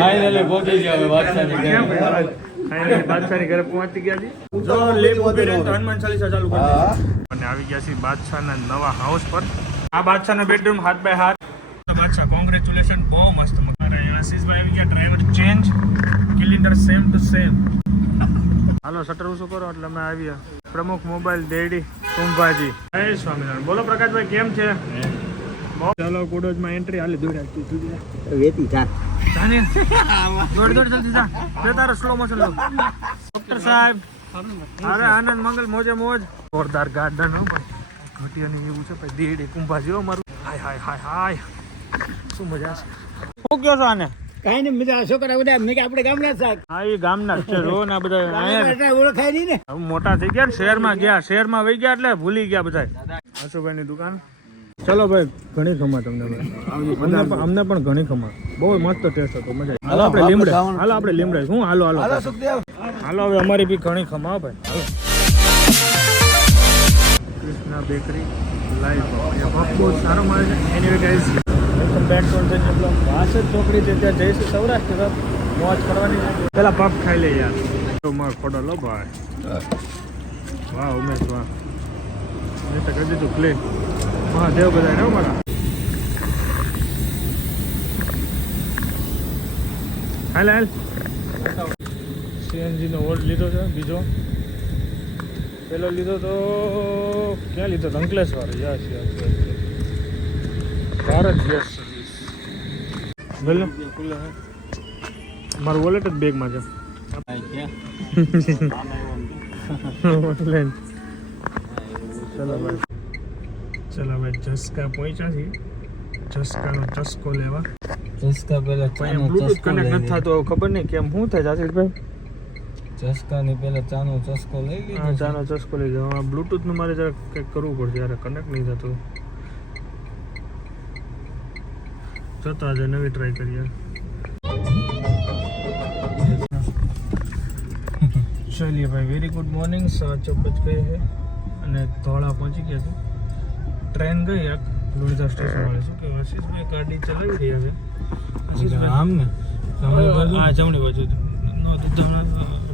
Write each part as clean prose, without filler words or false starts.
Finally પહોંચી ગયા હવે બાદશાહની ઘરે. ફાઇનલી બાદશાહની ઘરે પહોંચી ગયા છે. જો લેપ ઉભી રહીને તો હનુમાન ચાલીસા ચાલુ કરી દીધી. અને આવી ગયા છે બાદશાહના નવા હાઉસ પર. આ બાદશાહનો બેડરૂમ હાથ બાય હાથ. બાદશાહ કોંગ્રેચ્યુલેશન, બહુ મસ્ત. આશીષભાઈ આવી ગયા, driver change, cylinder same to same. હાલો શટર શું કરો એટલે અમે આવ્યા. પ્રમુખ મોબાઈલ ડેડી કુંભાજી. જય સ્વામિનારાયણ. બોલો પ્રકાશભાઈ કેમ છે? ચાલો કુડોજમાં એન્ટ્રી. હાલી દોડ વેતી જા જાને દોડ જલ્દી જા. બે તારો સ્લો મોશન લો. ડોક્ટર સાહેબ અરે આનંદ મંગલ મોજે મોજ. જોરદાર ગાર્ડન હો ભાઈ. ઘટિયાની એવું છે ભાઈ. દેડી કુંભાજી હો મારું. હાય હાય હાય હાય શું મજા છે. શું કહો છો આને? કઈ નહીં મજા. છોકરા બધા મેં આપણે ગામના સાહેબ. હા એ ગામના જ છે. જો ને બધા અહીંયા ઓળખાય નહીં ને. હવે મોટા થઈ ગયા ને, શહેરમાં ગયા, શહેરમાં વહી ગયા એટલે ભૂલી ગયા બધા. હસુભાઈની દુકાન. ચલો ભાઈ ઘણી ખમા તમને. અમને પણ ઘણી ખમા. બહુ મસ્ત ટેસ્ટ હતો. મજા આવી. હાલો આપણે લીમડે. હાલો આપણે લીમડે. હું હાલો હાલો હાલો હવે અમારી બી ઘણી ખમા ભાઈ. હાલો કૃષ્ણા બેકરી લાઈવ બહુ સારો મળે છે. Any guys welcome back to the blog. Vasad ચોકડી છે ત્યાં જઈશું સૌરાષ્ટ્ર તરફ. મોજ કરવાની. પેલા પફ ખાઈ લે યાર. તો માર ખોડો લો ભાઈ. વાહ ઉમેશ વાહ. મેં તો કરી દીધું ક્લીન. મહાદેવ બધા ને મારા. હાલ હાલ. સીએનજી નો વોલ્ટ લીધો છે બીજો. પેલો લીધો તો ક્યાં લીધો? Ankleshwar. Yes yes yes. Bharat gas service. બોલો મારું વોલેટ જ બેગમાં છે. ચલો ભાઈ. ચલો ભાઈ જસકા પહોંચ્યા છીએ. જસકાનો ચસ્કો લેવા. ચસ્કા પેલા બ્લુટૂથ કનેક્ટ નથી થતો. ખબર નહીં કેમ શું થાય આશીષભાઈ. ચસ્કાની પેલા ચાનો ચસ્કો લઈ લીધો. હા ચાનો ચસ્કો લઈ જાઓ. બ્લુટૂથનું મારે જરા કંઈક કરવું પડશે યાર. કનેક્ટ નહીં થતું. જતો આજે નવી ટ્રાય કરીએ. ચલીએ ભાઈ. Very good morning. 7:05 ગઈ છે અને ધોળા પહોંચી ગયા છે. ટ્રેન ગઈ એક લુણિધર સ્ટેશન વાળી. શું કે આશીષભાઈ ગાડી ચલાવી રહ્યા છે. આશીષભાઈ આમ ને જમણી બાજુ. हाँ जमनी बाजू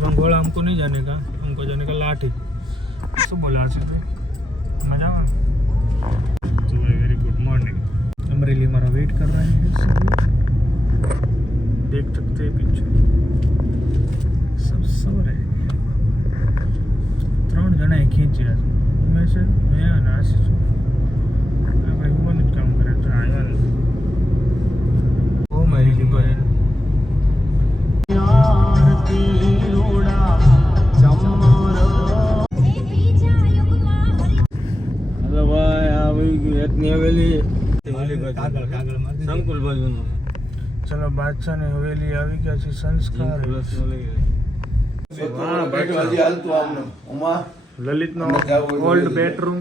रंगोला हमको नहीं जाने का, हमको जाने का लाठी. શું બોલે आशीष भाई? मजा तो भाई वेरी गुड मॉर्निंग. अमरेली हमारा वेट कर रहे हैं सभी. देख सकते हैं पीछे सब सो रहे हैं. 3 જણા ખીંચ્યા. ઉમેશ મેં અને આશીષ. આ ભાઈ હું જ કામ કરે છે. આયા ઓ મારી લીબર. સંકુલ બાજુ. ચલો બાદશાહ ની હવેલી આવી ગયા છે. સંસ્કાર લલિત નો ઓલ્ડ બેડરૂમ.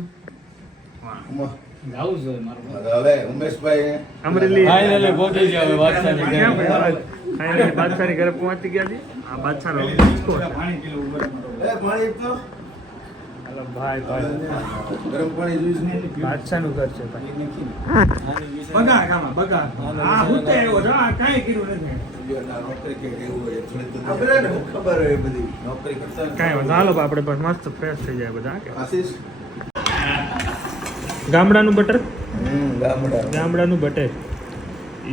અમરેલી ફાઇનલી પહોંચી ગયા હવે બાદશાહની ઘરે. ફાઇનલી બાદશાહની ઘરે પહોંચી ગયા છે. આ બાદશાહ નો હાલો ભાઈ ભાઈ. બાદશાહ નું ઘર છે ભાઈ. બગાડ કામાં બગાડ. આ હું તે આવ્યો છો. આ કાઈ કર્યું નથી. કાંઈ વાંધો. હાલો આપણે પણ મસ્ત ફ્રેશ થઈ જાય બધા. ગામડાનું બટર. ગામડાનું બટર.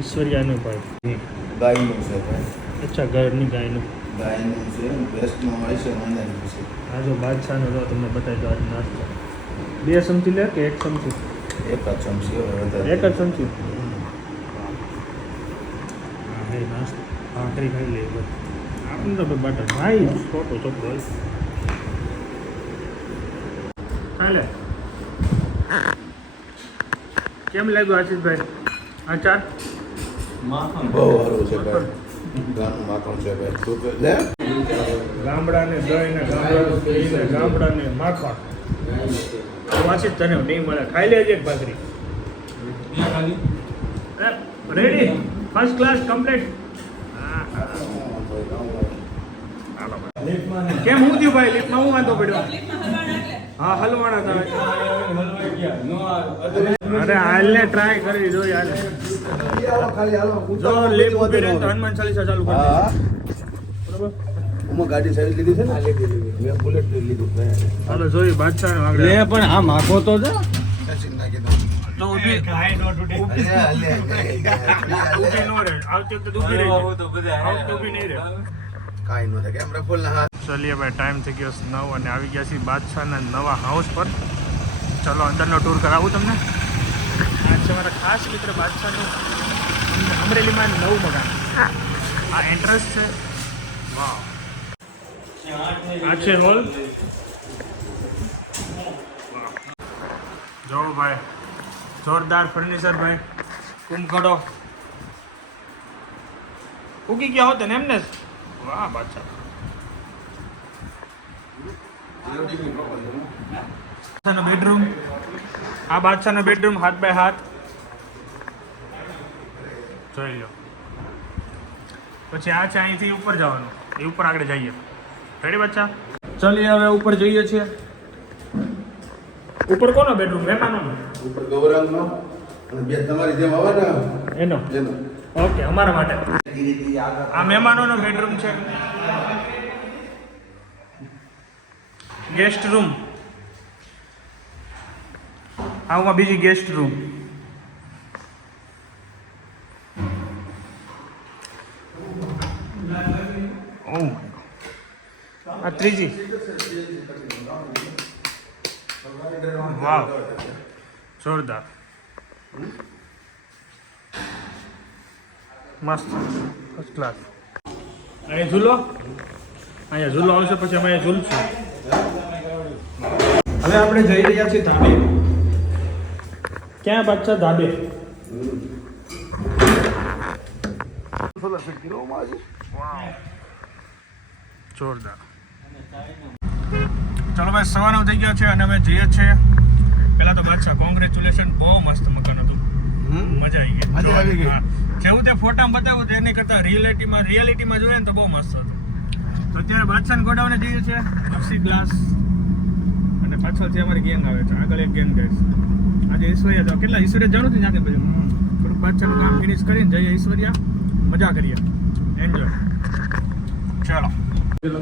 ઈશ્વરિયાનું ભાઈ. ગાયનું છે ભાઈ. અચ્છા ઘરની ગાયનું. ગાયનું છે, ભેંસનું હોય છે, મંદાનું છે. આ જો બાદશાહનો જો તમને બતાવી દો આજ નાસ્તો. 2 ચમચી લે કે 1 ચમચી? એક જ ચમચી હોય વધારે. 1 જ ચમચી. હા હે નાસ્તો. ભાખરી ખાઈ લે બસ. આપણે તો બટર ભાઈ છોટો છોકરો હોય. હાલે કેમ લાગ્યું આશીષભાઈ આચાર? બહુ સારું છે ભાઈ. ગામનું માખણ છે ભાઈ. તું લે. ગામડાને દહીં ને ગામડાનું ઘી ને ગામડાને માખણ. વાંચી તને નહીં મળે. ખાઈ લેજે એક ભાખરી. Ready first class complete. કેમ હું થયું ભાઈ? લિફ્ટમાં હું વાંધો પડ્યો? હા હલવાના હતા હલવાઈ ગયા નો આવે. અરે હાલને ટ્રાય કરી જોઈએ હાલે ખાલી હાલો જો લેબ ઉભી રહે તો હનુમાન ચાલીસા ચાલુ કરી હા બરોબર હું ગાડી સાઈડ લીધી છે ને મેં બુલેટ લીધું હાલો જોઈએ બાદશાહ ને વાગડે લે પણ આ માગો તો છે. સચિન નાખી દઉં તો ઊભી કાંઈ નો તૂટે. ઊભી નો રહે આવતી વખતે ઊભી રહી હલવાવું તો બધા આવતી ઊભી નહીં રહે કાંઈ ન થાય કેમ રફોલ ના હાથ ચલીએ ભાઈ ટાઈમ થઈ ગયો 9 અને આવી ગયા છીએ બાદશાહના નવા હાઉસ પર ચલો અંદરનો ટૂર કરાવું તમને આ છે મારા ખાસ મિત્ર બાદશાહનું અમરેલીમાં નવું મકાન આ એન્ટ્રન્સ છે વાવ આ છે હોલ જો ભાઈ જોરદાર ફર્નિચર ભાઈ કુંભકડો ઉગી ગયા હોત ને એમને જ વાહ બાદશાહ બાદશાહનો બેડરૂમ આ બાદશાહનો બેડરૂમ હાથ બાય હાથ જોઈ લો પછી આ છે અહીંથી ઉપર જવાનું એ ઉપર આગળ જઈએ રેડી બાદશાહ ચલીએ હવે ઉપર જઈએ છીએ ઉપર કોનો બેડરૂમ મહેમાનોનો ઉપર ગૌરાંગનો અને બે તમારી જેમ આવે ને એનો એનો ઓકે અમારા માટે ધીરે ધીરે આગળ આ મહેમાનોનો બેડરૂમ છે ગેસ્ટ રૂમ આમાં બીજી ગેસ્ટ રૂમ ઓ આ ત્રીજી વાવ જોરદાર મસ્ત ફર્સ્ટ ક્લાસ અહીંયા ઝૂલો અહીંયા ઝૂલો આવશે પછી અમે અહીંયા ઝૂલશું હવે આપણે જઈ રહ્યા છીએ ધાબે ક્યાં બાદશાહ ધાબે 16 કિલોમાં છે જોરદાર ચલો ભાઈ સવારનો થઈ ગયા છે અને અમે જઈએ છીએ પહેલા તો બાદશાહ કોંગ્રેચ્યુલેશન બહુ મસ્ત મકાન હતું મજા આવી ગઈ મજા આવી ગઈ. હા. જેવું તે ફોટામાં બતાવ્યું તો એની કરતાં રિયાલિટીમાં જોઈએ ને તો બહુ મસ્ત હતું તો અત્યારે બાદશાહને ગોડાઉને જઈએ છીએ અક્ષી ગ્લાસ અને પાછળથી અમારી ગેંગ આવે છે આગળ એક ગેંગ ગાઈસ આજે ઈશ્વરિયા જાવ કેટલા ઈશ્વરિયા જવાનું હતું ત્યાંથી પછી થોડુંક બાદશાહનું કામ ફિનિશ કરીને જઈએ ઈશ્વરિયા મજા કરીએ એન્જોય ચાલો ચલો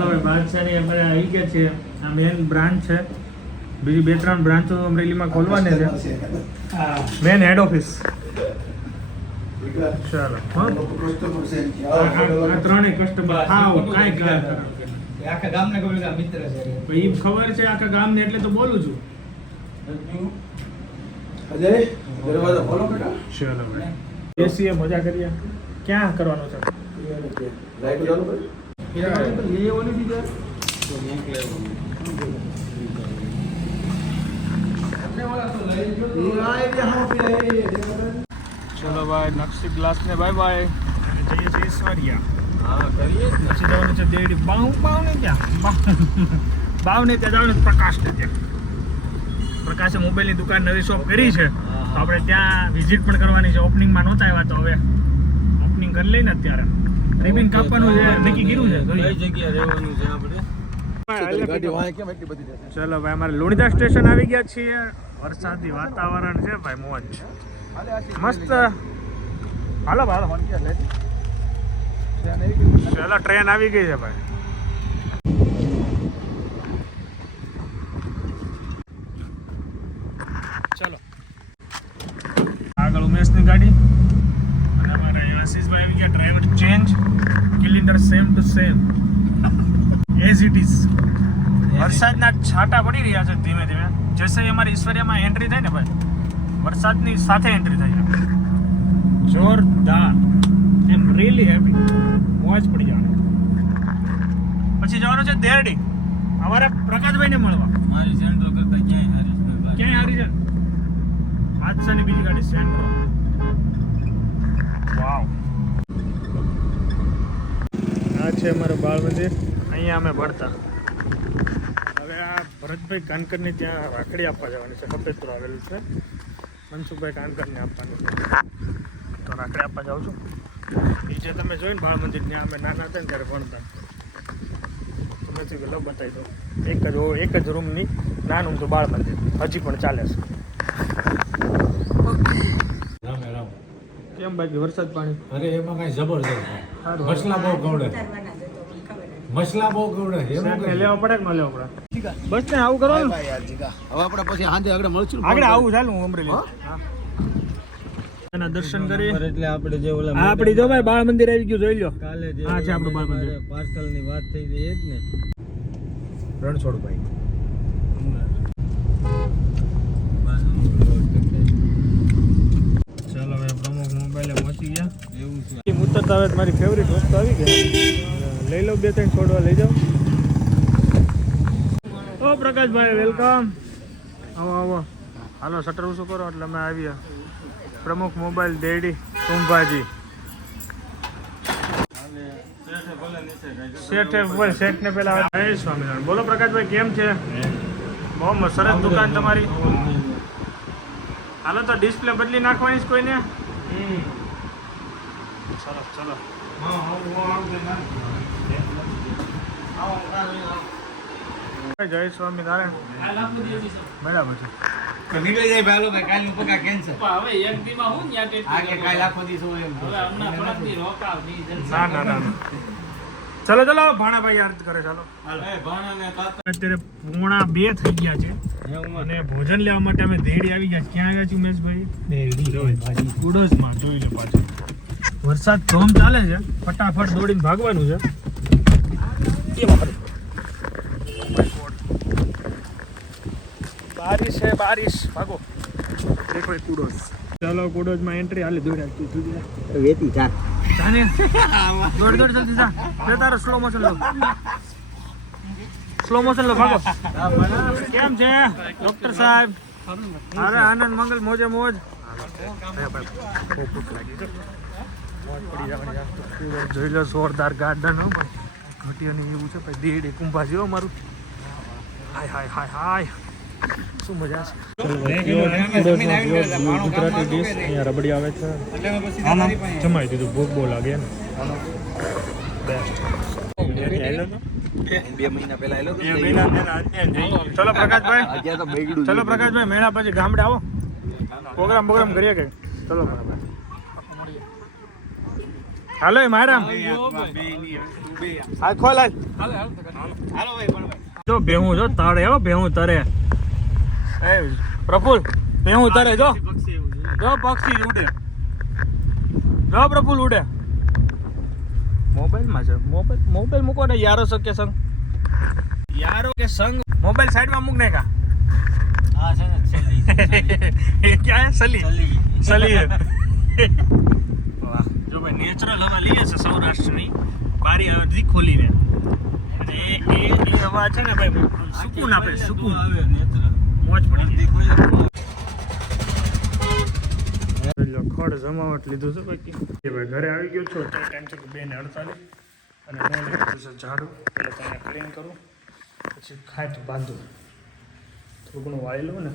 ભાઈ બાદશાહની અમારે આવી ગયા છે આ મેન બ્રાન્ચ છે બીજી 2-3 બ્રાન્ચો અમરેલીમાં ખોલવાની છે મેન હેડ ઓફિસ ચાલો હા કસ્ટમર છે આ ત્રણેય કસ્ટમર હાવ કાંઈ એ આખા ગામને ખબર છે આ મિત્ર છે એ ખબર છે આખા ગામને એટલે તો બોલું છું અજય દરવાજો ખોલો બેટા ચાલો ભાઈ બેસીએ મજા કરીએ ક્યાં કરવાનું છે લાઈટ ચાલુ કરી ચલો ભાઈ નકશી ગ્લાસ ને બાય બાય જઈએ છીએ ઈશ્વરિયા હા કરીએ જ ને. પછી જવાનું છે દેડી બાવ ને ત્યાં બાવ ને ત્યાં જવાનું છે પ્રકાશ ને ત્યાં પ્રકાશે મોબાઈલની દુકાન નવી શોપ કરી છે તો આપણે ત્યાં વિઝિટ પણ કરવાની છે ઓપનિંગમાં નહોતા આવ્યા તો હવે ઓપનિંગ કરી લઈને અત્યારે રિબિન કાપવાનું છે નક્કી કર્યું છે કઈ જગ્યાએ રહેવાનું છે આપણે? ગાડી વાય કેમ એટલી બધી રહેશે? ચલો ભાઈ અમારે લુણિયા સ્ટેશન આવી ગયા છીએ વરસાદી વાતાવરણ છે ભાઈ મોજ મસ્ત હાલો ભાઈ હાલો. ચલો ટ્રેન આવી ગઈ છે ભાઈ ચલો આગળ ઉમેશની ગાડી અને અમારે અહીંયા આશીષભાઈ આવી ગયા driver change cylinder same to same as it is વરસાદના છાંટા પડી રહ્યા છે ધીમે ધીમે જેસે અમારી ઈશ્વરિયામાં એન્ટ્રી થાય ને ભાઈ વરસાદની સાથે એન્ટ્રી થાય છે જોરદાર એમ રીલી હેપી મોજ પડી જવાની પછી જવાનું છે દેરડી અમારે પ્રકાશભાઈને મળવા મારી સેન્ટ્રલ કરતા ક્યાંય હારીશ નહીં ભાઈ. ક્યાંય હારી છે હાદસાની બીજી ગાડી સેન્ટ્રો વાવ આ છે અમારું બાળ મંદિર અહીંયા અમે ભણતા હવે આ ભરતભાઈ કાનકરની ત્યાં રાખડી આપવા જવાની છે કપેતરો આવેલું છે મનસુખભાઈ કાનકરને આપવાની છે તો રાખડી આપવા જાઉં છું એ જે તમે જોયું ને બાળ મંદિર ત્યાં અમે નાના હતા ને ત્યારે ભણતા તો નથી ગયેલો બતાવી દો એક જ રૂમની નાનું તો બાળ મંદિર હજી પણ ચાલે છે. રામે રામ. કેમ બાકી વરસાદ પાણી? અરે એમાં કઈ જબરદસ્ત સારું. મસલા બહુ ગવડે, મસલા બહુ ગવડે. એમાં શેઠને કઈ લેવા પડે કે ન લેવા પડે? બસ ને આવું કરો ને હવે આપણે પછી સાંજે આગળ મળશું ને. આગળ આવું ચાલુ હું અમરેલી. હા. એના દર્શન કરી એટલે આપણે જે ઓલા આ આપણી જો ભાઈ બાળ મંદિર આવી ગયું જોઈ લો. કાલે જે આ છે આપણું બાળ મંદિર. પાર્સલ ની વાત થઈ હતી એ જ ને. રણછોડભાઈ ચાલો હવે પ્રમુખ મોબાઈલે પહોંચી ગયા. એવું છે. એ ઉતરતા હવે મારી ફેવરિટ વસ્તુ આવી ગઈ. લઈ લો 2-3 છોડવા લઈ જાઓ. ઓ પ્રકાશભાઈ વેલકમ. આવો હાલો શટર ઊંચું કરો એટલે અમે આવ્યા. પ્રમુખ મોબાઈલ ડેડી કુંભાજી શેઠને પેલા જય સ્વામિનારાયણ. બોલો પ્રકાશભાઈ કેમ છે? બહુ સરસ દુકાન તમારી. હાલો તો ડિસ્પ્લે બદલી નાખવાની છે કોઈને? સરસ ચલો. જય સ્વામિનારાયણ. બરાબર છે. નીકળી જાય ભાઈ ભાઈ કાલ નું પગા કેન્સર હવે એક દીમાં હું ન્યા ટેટ આ કે કાલ આખો દિવસ હોય એમ હવે હમણાં થોડાક દી રોકાવ ની ના ચલો ભાણાભાઈ યાદ કરે ચાલો. અત્યારે 1:30 થઈ ગયા છે અને ભોજન લેવા માટે અમે દેડી આવી ગયા. ક્યાં આવ્યા છે ઉમેશભાઈ? કુડસમાં. જોઈ લો પાછું વરસાદ ધોમ ચાલે છે. ફટાફટ દોડીને ભાગવાનું છે. બારિશ છે બારિશ. ભાગો. દેખો એ કુડોસ. ચાલો કુડોસમાં એન્ટ્રી હાલે દોડ્યા વેતી જા જાને દોડ જલ્દી જા. લે તારો સ્લો મોશન લો ભાગો. કેમ છે ડોક્ટર સાહેબ? અરે આનંદ મંગલ મોજે મોજ. જોઈ લો જોરદાર ગાર્ડન હો ભાઈ. ઘટિયાની એવું છે ભાઈ. દેડે કુંભાજી હો મારું. હાય શું મજા છે. ગુજરાતી ડીશ અહીંયા રબડી આવે છે. જમાઈ દીધું. ભૂખ બહુ લાગે ને. બેસ્ટ. 2 મહિના પહેલા આવેલો ચલો પ્રકાશભાઈ. અત્યારે તો બગડ્યું. ચલો પ્રકાશભાઈ મેળા પછી ગામડે આવો. પ્રોગ્રામ કરીએ કે? ચલો બરાબર. હાલો મારામ આ ખોલ આજ. જો ભેહું જો તારે હો ભેહું તરે. એ પ્રફુલ ભેહું તરે જો પક્ષી ઉડે. જો પ્રફુલ ઉડે. મોબાઈલમાં છે. મોબાઈલ મૂકો ને યારો સકે સંગ. યારો કે સંગ. મોબાઈલ સાઈડમાં મૂક ને કા. હા છે ને છેલ્લી ये क्या है? सली है. વાહ જો ભાઈ નેચરલ હવા લઈએ છે સૌરાષ્ટ્રની. બારી અડધી ખોલીને અને એ હવા છે ને ભાઈ સુકૂન આપે. સુકૂન મોજ પડી ખડ જમાવટ લીધું છે બાકી. ભાઈ ઘરે આવી ગયો છો. ટાઈમ છે 2:48 અને મેં લીધું છે ઝાડુ. એટલે તેને ક્લીન કરું પછી ખાટ બાંધું. થોડું ઘણું વાળી લઉં ને.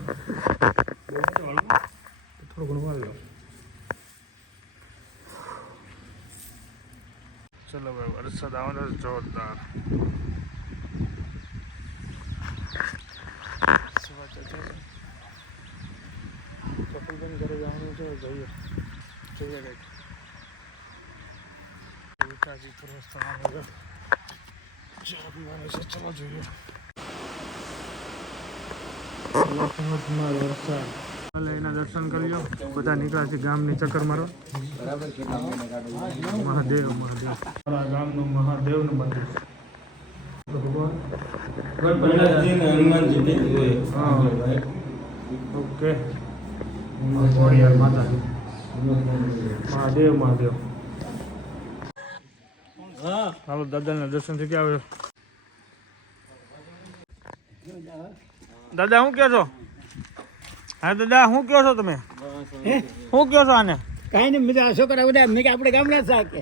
થોડું ઘણું વાળી લઉં. ચલો ભાઈ વરસાદ આવવાનો છે જોરદાર. કપિલબેન ઘરે જવાનું છે. જોઈએ કંઈક વિકાસજી પ્રવાસ થવાનો છે. ચા પીવાની છે. ચલો જોઈએ. વરસાદ એના દર્શન કરી લો. બધા નીકળ્યા છે ગામની ચક્કર મારવા. મહાદેવ ગામનું મહાદેવનું મંદિર. ઓકે માતાજી મહાદેવ. હાલો દાદાના દર્શન થઈ ગયા. હવે દાદા શું કહો છો? હા દાદા શું કહો છો તમે? શું કહો છો આને? કઈ નહીં મિત્રો છોકરા બધા મેં કે આપણે ગામના સાકે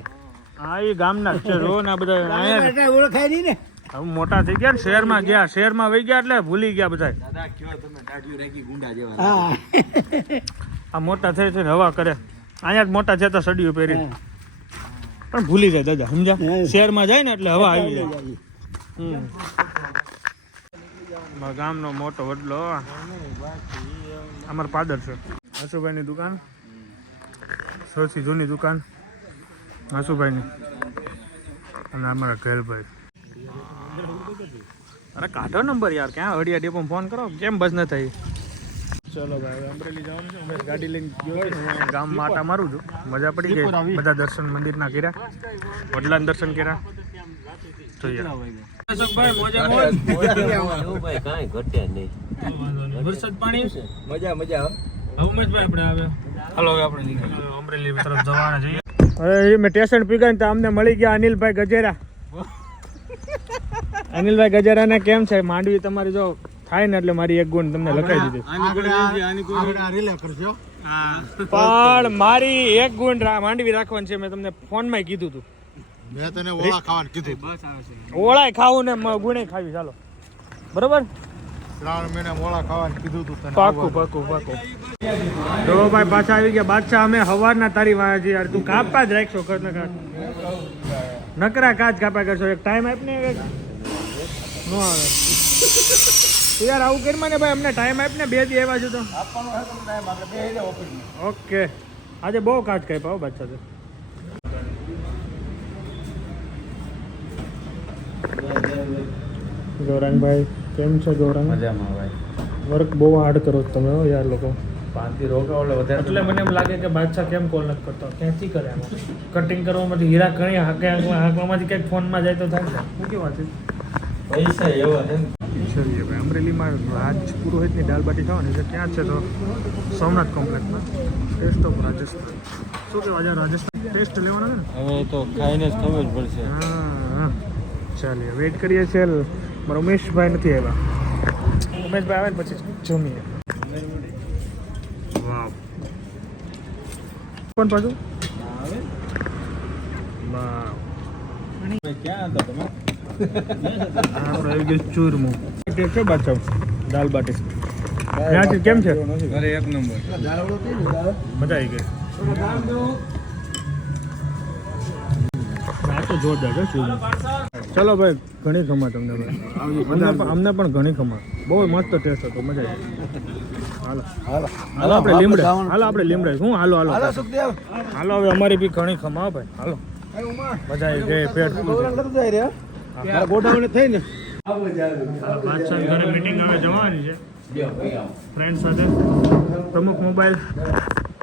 હા એ ગામના જ છે. રો ને આ બધા અહીંયા એટલે ઓળખાય નહીં ને. હવે મોટા થઈ ગયા ને શહેરમાં ગયા. શહેરમાં વહી ગયા એટલે ભૂલી ગયા બધા. દાદા કયો તમે દાઢીઓ રાખી ગુંડા જેવા. હા આ મોટા થઈ છે ને હવા કરે. અહીંયા જ મોટા છે તો સડીઓ પહેરી પણ ભૂલી જાય દાદા. સમજ્યા? શહેરમાં જાય ને એટલે હવા આવી જાય. મારા ગામનો મોટો વડલો અમારા પાદર છે હસુભાઈની દુકાન સૌથી જૂની દુકાન હસુભાઈની અને અમારા ઘેલભાઈ અરે કાઢો નંબર યાર ક્યાં અડિયા ડેપોમાં ફોન કરો કેમ બસ ન થઈ ચલો ભાઈ હવે અમરેલી જવાનું છે હું ગાડી લઈને ગયો છું ગામમાં આટા મારું છું મજા પડી ગઈ બધા દર્શન મંદિરના કર્યા વડલાના દર્શન કર્યા જોઈએ વરસાદ પાણી મજા ઉમેશભાઈ આપણે આવ્યો હાલો હવે આપણે અમરેલી તરફ જવાના છીએ હવે મેં સ્ટેશન પીગા ને તો અમને મળી ગયા અનિલભાઈ ગજેરા અનિલભાઈ ગજેરાને કેમ છે માંડવી તમારી જો થાય ને એટલે મારી એક ગુણ તમને લખાઈ દીધી પણ મારી એક ગુણ માંડવી રાખવાની છે મેં તમને ફોનમાં કીધું હતું મેં તને ઓળા ખાવાનું કીધું ઓળાય ખાવું ને ગુણે ખાવી ચાલો બરોબર 3 મહિના મોળા ખાવાનું કીધું તું તને પાકું જો ભાઈ પાછા આવી ગયા બાદશાહ અમે હવારના તારી વાયા છીએ યાર તું કાપા જ રાખશો નકરા કાચ કાપા કરશો એક ટાઈમ આપને નો આવે તું યાર આવું કરી મને ભાઈ અમને ટાઈમ આપને 2 દી આવ્યા છો તો ઓકે આજે બહુ કાચ કાપ્યા બાદશાહ છે ગૌરાંગભાઈ કેમ છે ગૌરાંગ મજામાં ભાઈ વર્ક બહુ હાર્ડ કરો છો તમે હો યાર લોકો 5 થી રોકા વધારે એટલે મને એમ લાગે કે બાદશાહ કેમ કોલ નથી કરતો ક્યાંથી કરે આમાં કટિંગ કરવામાંથી હીરા ઘણી હાંકવામાંથી ક્યાંક ફોનમાં જાય તો થાય શું કેવા છે પૈસા એવા છે ને ચલીએ ભાઈ અમરેલીમાં આજ પુરોહિતની દાલ બાટી ખાવાની છે ક્યાં છે તો સોમનાથ કોમ્પ્લેક્સમાં ટેસ્ટ ઓફ રાજસ્થાન શું કહેવા છે રાજસ્થાન ટેસ્ટ લેવાનો છે ને હવે તો ખાઈને જ ખબર પડશે હા ચાલીએ વેઇટ કરીએ છીએ મારા ઉમેશભાઈ નથી આવ્યા ઉમેશભાઈ આવે ને પછી જમીએ વાવ કોણ પાછું વાવ ક્યાં હતા તમે આપણે આવી ગયું ચૂરમું છે બાદશાહ દાલ બાટી ત્યાંથી કેમ છે અરે એક નંબર મજા આવી ગઈ આ તો જોરદાર છે ચૂરમું ચલો ભાઈ ઘણી ખમા તમને ભાઈ અમને પણ ઘણી ખમા બહુ મસ્ત ટેસ્ટ હતો મજા આવી હાલો આપણે લીમડે શું હાલો હવે અમારી બી ઘણી ખમા હો ભાઈ હાલો મજા આવી ગઈ પેટ ગોઠવણી થઈ ને બાદશાહ ઘરે મીટિંગ હવે જવાની છે ફ્રેન્ડ સાથે પ્રમુખ મોબાઈલ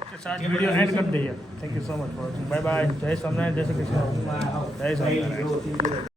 के साथ वीडियो एंड कर दीजिए thank you so much for watching bye bye जय सोमनाथ जय श्री कृष्ण जय सोमनाथ